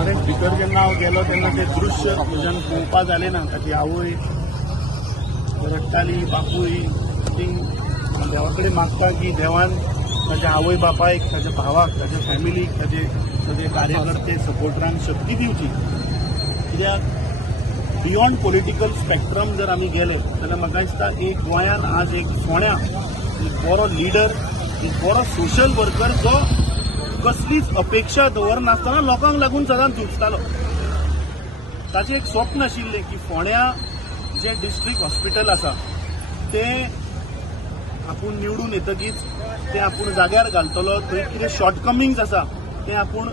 भितर जेन्ना हांव गेलो तेन्ना तें दृश्य म्हज्यान पळोवपा जालें ना. ताची आवय रडटाली, बापूय ती देवा कडेन मागता की देवान ताच्या आवय बापायक, ताच्या भावाक, ताच्या फॅमिलीक, ताचे कार्यकर्ते सपोर्टरांक शक्ती दिवची. कित्याक बियॉन्ड पॉलिटिकल स्पेक्ट्रम जर आमी गेले जाल्यार म्हाका दिसता एक गोंयान आज एक फोंड्या एक बरो लिडर, एक बरो सोशल वर्कर जो कसलीच अपेक्षा दवरनासतना लोकांक लागून सदांच झुजतालो. ताचें एक स्वप्न आशिल्लें की फोंड्या जे डिस्ट्रिक्ट हॉस्पिटल आसा तें आपूण निवडून येतकीच तें आपूण जाग्यार घालतलो. थंय कितें शॉर्टकमिंग्स आसा तें आपूण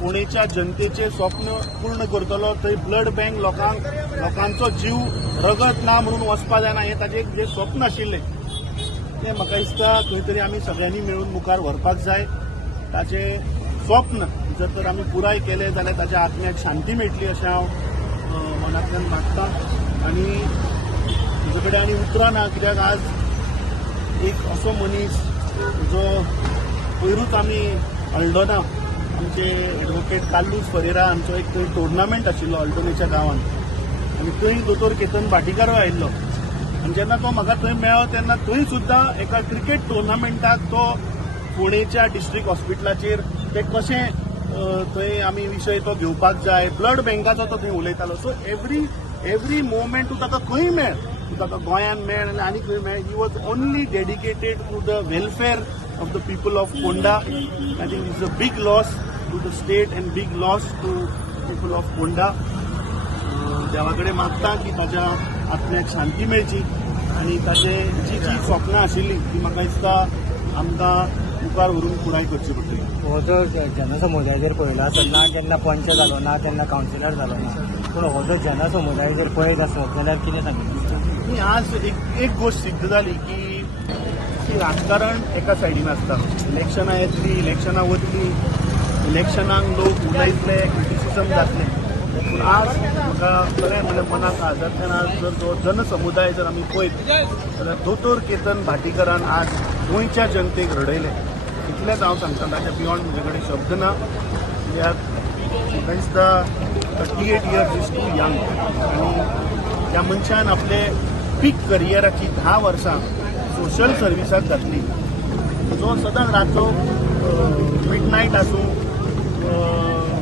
फोंडेच्या जनतेचें स्वप्न पूर्ण करतलो. थंय ब्लड बँक लोकांचो जीव रगत ना म्हणून वचपा जायना हें ताचें एक जें स्वप्न आशिल्लें तें म्हाका दिसता खंय तरी आमी सगळ्यांनी मेळून मुखार व्हरपाक जाय. ताचें स्वप्न जर तर आमी पुराय केलें जाल्यार ताच्या आत्म्याक शांती मेळटली अशें हांव मनांतल्यान मागतां. आनी तुजे कडेन आनी उतरां ना कित्याक आज एक असो मनीस जो पयरूच आमी हळडोना आमचे एडवोकेट कार्लोस फरेरा हांचो एक थंय टोर्नामेंट आशिल्लो अल्टोनेच्या गांवांत आनी थंय दोतोर केतन भाटीकारूय आयिल्लो. आनी जेन्ना तो म्हाका थंय मेळ्ळो तेन्ना थंय सुद्दां एका क्रिकेट टोर्नामेंटाक तो फोंडेच्या डिस्ट्रिक्ट हॉस्पिटलाचेर ते कशें थंय आमी विशय तो घेवपाक जाय, ब्लड बँकाचो तो थंय उलयतालो. सो एवरी मोमेंट तूं ताका खंय मेळ, तूं ताका गोंयान मेळ नाल्यार आनी खंय मेळ, he was only dedicated to the welfare of the people of Ponda. I think it's a big loss to the state and big loss to people of Ponda. देवा कडेन मागता की ताच्या आत्म्याक शांती मेळची आनी ताचे जी स्वप्नां आशिल्लीं ती म्हाका दिसता आमकां मुखार व्हरून पुराय करची पडटली. हो जो जनसमुदाय जर पळयला आसत ना केन्ना पंच जालो ना केन्ना कावन्सिलर जालो ना, पूण हो जो जनसमुदाय जर पळयत आसत जाल्यार कितें सांगितलें? आज एक गोष्ट सिद्ध जाली की राजकारण एका सायडीन आसता. इलेक्शनां येतली, इलेक्शनां वतली, इलेक्शनांक लोक उलयतले, क्रिटिसिजम जातले. पूण आज म्हाका बरें म्हज्या मनाक आजातल्यान आज जर जो जनसमुदाय जर आमी पळयत जाल्यार दोतोर केतन भाटीकरान आज गोंयच्या जनतेक रडयले. इतलेंच हांव सांगता, ताच्या बियॉन्ड म्हजे कडेन शब्द ना. कित्याक म्हाका दिसता 38 इयर्स इज टू यंग आनी त्या मनशान आपले पीक करियराची 10 वर्सां सोशल सर्विसाक घातली. जो सदांच रातचो मिडनायट आसूं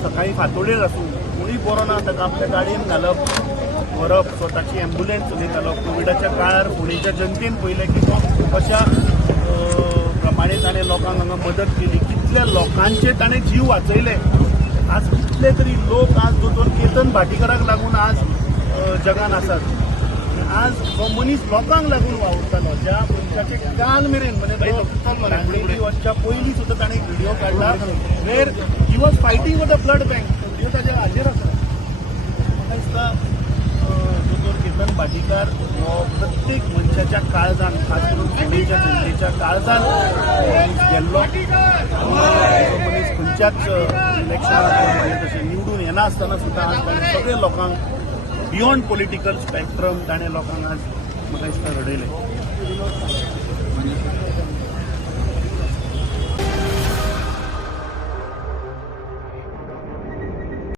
सकाळीं फांतोडेर आसूं कोणूय बरो ना ताका आपल्या गाडयेन घालप व्हरप, स्वताची एम्ब्युलन्स चलयतालो. कोविडाच्या काळार फोंडेच्या जनतेन पळयलें की तो कशा प्रमाणे ताणें लोकांक हांगा मदत केली, कितल्या लोकांचे ताणें जीव वाचयले. आज कितले तरी लोक आज दोतोर केतन भाटीकाराक लागून आज जगान आसात. आज हो मनीस लोकांक लागून वावुरतालो. ज्या मनशाचे काल मेरेन म्हणजे वचच्या पयलीं सुद्दां ताणें एक व्हिडिओ काडला वेर he was fighting for the blood bank. ह्यो ताच्या हाजेर आसा. म्हाका दिसता दोतोर केतन भाटीकार हो प्रत्येक मनशाच्या काळजान, खास करून फोंडेच्या जनतेच्या काळजान गेल्लो. मनीस खंयच्याच इलेक्शनाक तशें निवडून येनासतना सुद्दां आज ताणें सगळे लोकांक बियॉन्ड पॉलिटिकल स्पेक्ट्रम ताणें लोकांक आज म्हाका दिसता रडयले.